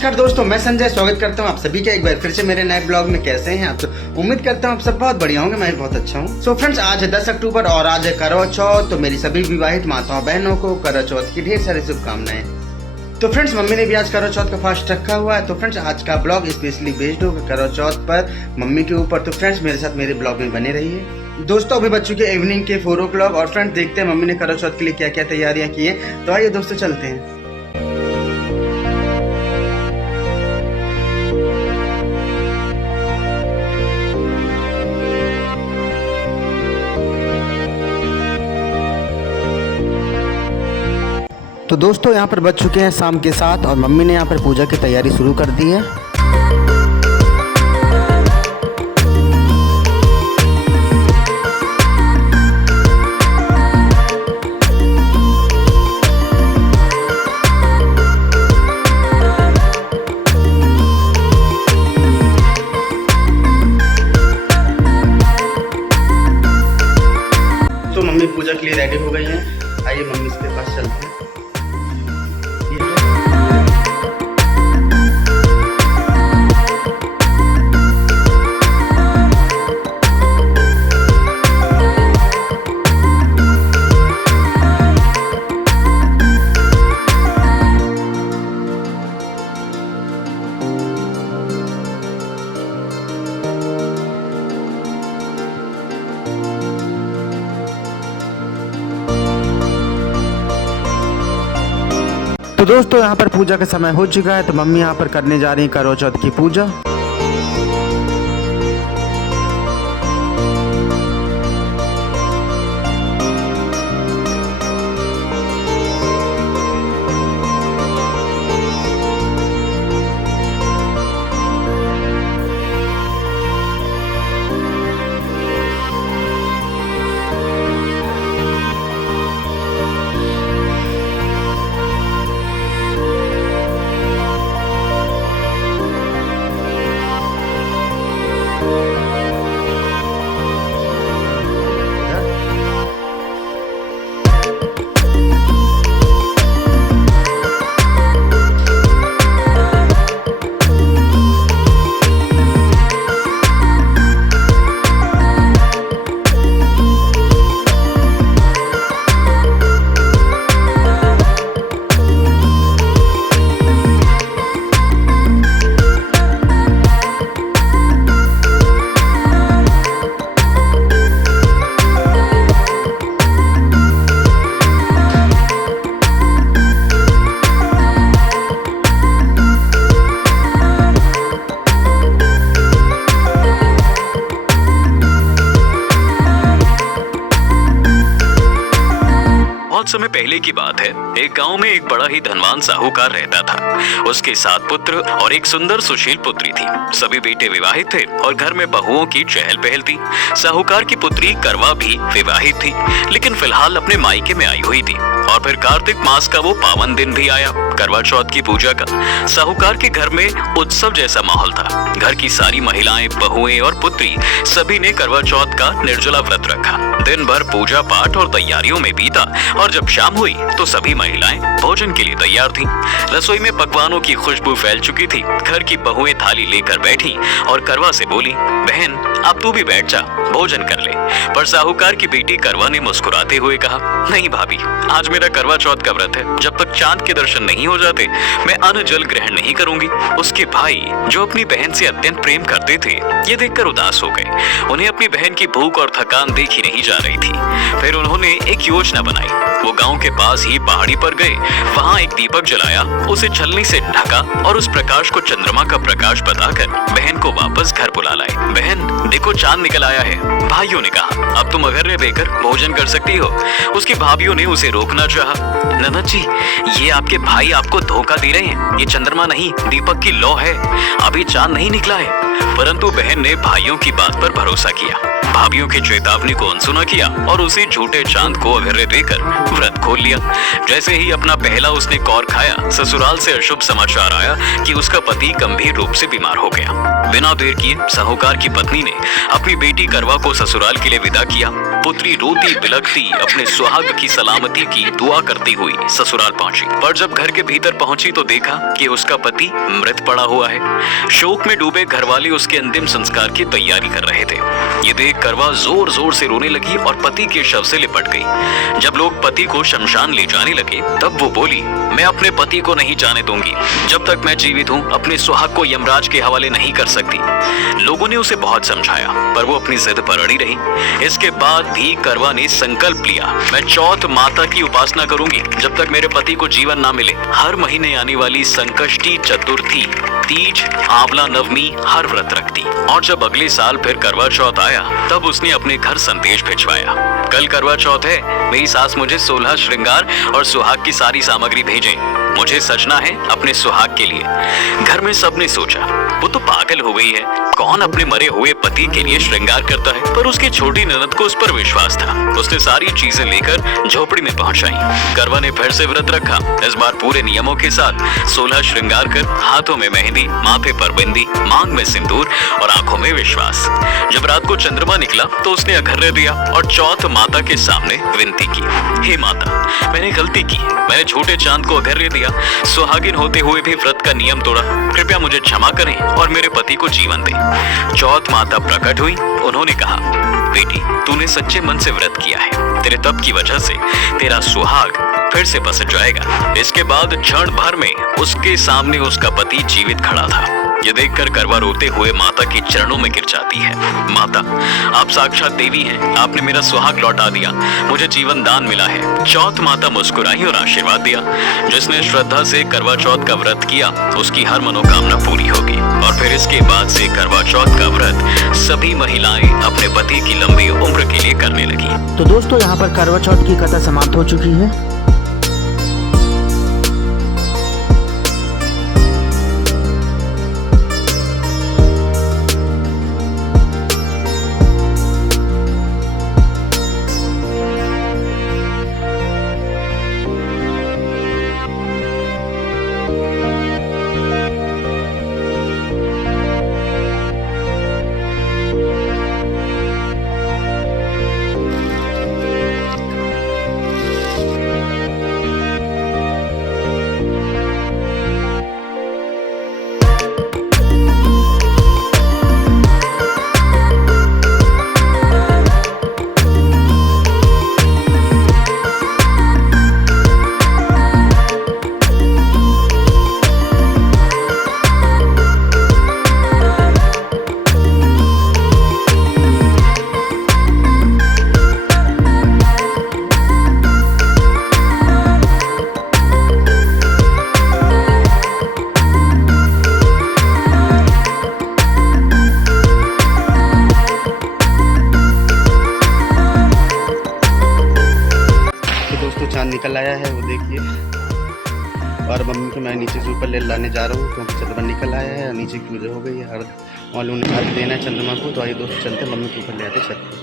नमस्कार दोस्तों, मैं संजय स्वागत करता हूं आप सभी का एक बार फिर से मेरे नए ब्लॉग में। कैसे हैं आप? तो उम्मीद करता हूं आप सब बहुत बढ़िया होंगे। मैं भी बहुत अच्छा हूं। सो फ्रेंड्स, आज है 10 अक्टूबर और आज है करवा चौथ। तो मेरी सभी विवाहित माताओं बहनों को करवा चौथ की ढेर सारी शुभकामनाएं। तो फ्रेंड्स, मम्मी ने भी आज करवा चौथ का फास्ट रखा हुआ है। तो फ्रेंड्स, आज का ब्लॉग स्पेशली बेस्ड होगा करवा चौथ पर, मम्मी के ऊपर। तो फ्रेंड्स, मेरे साथ मेरे ब्लॉग में बने रहिए। दोस्तों, अभी बच्चों के इवनिंग के 4 o'clock और फ्रेंड्स देखते हैं मम्मी ने करवा चौथ के लिए क्या क्या तैयारियां की हैं। तो आइए दोस्तों, चलते हैं। तो दोस्तों, यहाँ पर बज चुके हैं शाम के 7 और मम्मी ने यहाँ पर पूजा की तैयारी शुरू कर दी है। तो मम्मी पूजा के लिए रेडी हो गई हैं। आइए मम्मी इसके पास चलते हैं। तो दोस्तों, यहाँ पर पूजा का समय हो चुका है। तो मम्मी यहाँ पर करने जा रही है करवा चौथ की पूजा। समय पहले की बात है, एक गांव में एक बड़ा ही धनवान साहूकार रहता था। उसके 7 पुत्र और एक सुंदर सुशील पुत्री थी। सभी बेटे विवाहित थे और घर में बहुओं की चहल पहल थी। साहूकार की पुत्री करवा भी विवाहित थी, लेकिन फिलहाल अपने मायके में आई हुई थी। और फिर कार्तिक मास का वो पावन दिन भी आया, करवा चौथ की पूजा का। साहूकार के घर में उत्सव जैसा माहौल था। घर की सारी महिलाएं, बहुएं और पुत्री सभी ने करवा चौथ का निर्जला व्रत रखा। दिन भर पूजा पाठ और तैयारियों में बीता और जब शाम हुई तो सभी महिलाएं भोजन के लिए तैयार थीं। रसोई में पकवानों की खुशबू फैल चुकी थी। घर की बहुएं थाली लेकर बैठी और करवा से बोली, बहन अब तू भी बैठ जा, भोजन कर ले। पर साहूकार की बेटी करवा ने मुस्कुराते हुए कहा, नहीं भाभी, आज मेरा करवा चौथ का व्रत है। जब तक चांद के दर्शन नहीं हो जाते मैं अन्न जल ग्रहण नहीं करूंगी। उसके भाई, जो अपनी बहन से अत्यंत प्रेम करते थे, ये देखकर उदास हो गए। उन्हें अपनी बहन की भूख और थकान देखी नहीं जा रही थी। फिर उन्होंने एक योजना बनाई। वो गांव के पास ही पहाड़ी पर गए, वहां एक दीपक जलाया, उसे छलनी से ढका और उस प्रकाश को चंद्रमा का प्रकाश बताकर बहन को वापस घर बुला लाए। बहन देखो, चांद निकल आया है। भाइयों ने कहा, अब तुम अगर बेकर भोजन कर सकती हो। उसकी भाभियों ने उसे रोकना चाहा। ननद जी, ये आपके भाई आपको धोखा दे रहे हैं। ये चंद्रमा नहीं, दीपक की लौ है। अभी चांद नहीं निकला है। परंतु बहन ने भाइयों की बात पर भरोसा किया। भाभियों की चेतावनी को अनसुना किया और उसी झूठे चांद को अघर्य देकर व्रत खोल लिया। जैसे ही अपना पहला उसने कौर खाया, ससुराल से अशुभ समाचार आया कि उसका पति गंभीर रूप से बीमार हो गया। बिना देर किए साहूकार की पत्नी ने अपनी बेटी करवा को ससुराल के लिए विदा किया। पुत्री रोती बिलखती अपने सुहाग की सलामती की दुआ करती हुई ससुराल पहुंची। पर जब घर के भीतर पहुंची तो देखा कि उसका पति मृत पड़ा हुआ है। शोक में डूबे घरवाले उसके अंतिम संस्कार की तैयारी कर रहे थे। ये देख करवा जोर जोर से रोने लगी और पति के शव से लिपट गई। जब लोग पति को शमशान ले जाने लगे तब वो बोली, मैं अपने पति को नहीं जाने दूंगी। जब तक मैं जीवित हूँ अपने सुहाग को यमराज के हवाले नहीं कर सकती। लोगों ने उसे बहुत समझाया पर वो अपनी जिद पर अड़ी रही। इसके बाद भी करवा ने संकल्प लिया, मैं चौथ माता की उपासना करूंगी जब तक मेरे पति को जीवन ना मिले। हर महीने आने वाली संकष्टी, चतुर्थी, तीज, आंवला नवमी हर व्रत रखती। और जब अगले साल फिर करवा चौथ आया तब उसने अपने घर संदेश भिजवाया, कल करवा चौथ है, मेरी सास मुझे 16 श्रृंगार और सुहाग की सारी सामग्री भेजें। मुझे सजना है अपने सुहाग के लिए। घर में सबने सोचा वो तो पागल हो गई है, कौन अपने मरे हुए पति के लिए श्रृंगार करता है। पर उसकी छोटी ननद को उस पर विश्वास था। उसने सारी चीजें लेकर झोपड़ी में पहुंच आई। करवा ने फिर से व्रत रखा। इस बार पूरे नियमों के साथ 16 श्रृंगार कर, हाथों में मेहंदी, माथे पर बिंदी, मांग में सिंदूर और आंखों में विश्वास। जब रात को चंद्रमा निकला तो उसने अघर्य दिया और चौथ माता के सामने विनती की, हे माता, मैंने गलती की, मैंने छोटे चांद को अघर्य दिया, सुहागिन होते हुए भी व्रत का नियम तोड़ा, कृपया मुझे क्षमा करें और मेरे पति को जीवन दें। चौथ माता प्रकट हुई। उन्होंने कहा, बेटी, तूने सच्चे मन से व्रत किया है, तेरे तप की वजह से तेरा सुहाग फिर से बस जाएगा। इसके बाद क्षण भर में उसके सामने उसका पति जीवित खड़ा था। ये देखकर करवा रोते हुए माता के चरणों में गिर जाती है। माता, आप साक्षात देवी हैं, आपने मेरा सुहाग लौटा दिया, मुझे जीवन दान मिला है। चौथ माता मुस्कुराई और आशीर्वाद दिया, जिसने श्रद्धा से करवा चौथ का व्रत किया उसकी हर मनोकामना पूरी होगी। और फिर इसके बाद से करवा चौथ का व्रत सभी महिलाएं अपने पति की लंबी उम्र के लिए करने लगी। तो दोस्तों, यहाँ पर करवा चौथ की कथा समाप्त हो चुकी है। चांद निकल आया है, वो देखिए। और मम्मी को मैं नीचे से ऊपर ले लाने जा रहा हूँ क्योंकि चंद्रमा निकल आया है और नीचे की पूजा हो गई है। हर मालूम ने अर्घ देना है चंद्रमा को। तो आइए दोस्तों, चलते मम्मी के ऊपर ले आते छत पे।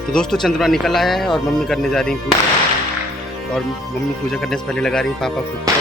तो दोस्तों, चंद्रमा निकल आया है और मम्मी करने जा रही है पूजा। और मम्मी पूजा करने से पहले लगा रही है पापा को।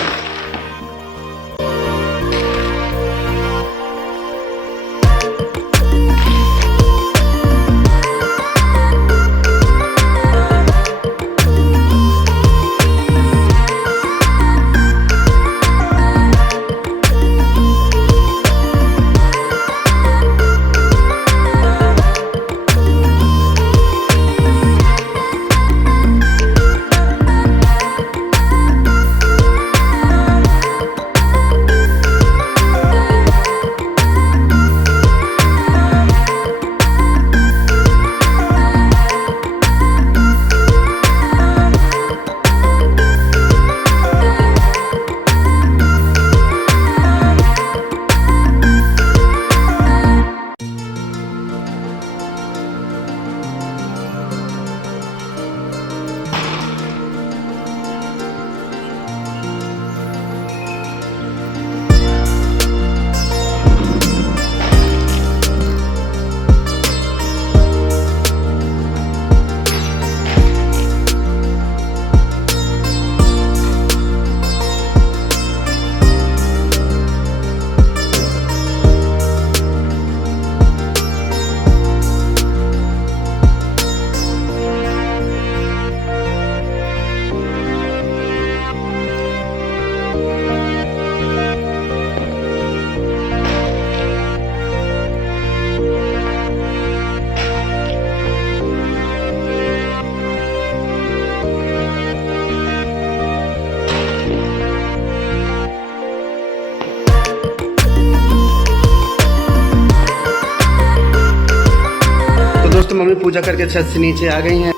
मम्मी पूजा करके छत से नीचे आ गई हैं।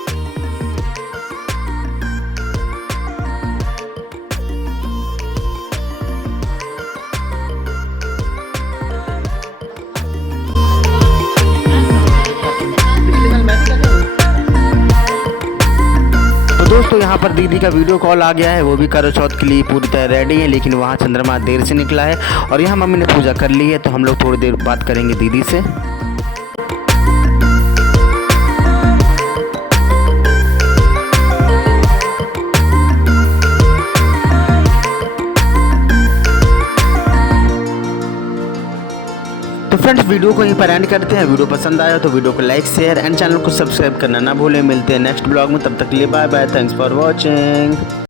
तो दोस्तों यहाँ पर दीदी का वीडियो कॉल आ गया है, वो भी करवा चौथ के लिए पूरी तरह रेडी है, लेकिन वहाँ चंद्रमा देर से निकला है और यहाँ मम्मी ने पूजा कर ली है। तो हम लोग थोड़ी देर बात करेंगे दीदी से। तो फ्रेंड्स वीडियो को यहीं पर एंड करते हैं। वीडियो पसंद आया तो वीडियो को लाइक शेयर एंड चैनल को सब्सक्राइब करना ना भूलें। मिलते हैं नेक्स्ट ब्लॉग में, तब तक के लिए bye bye, thanks for watching.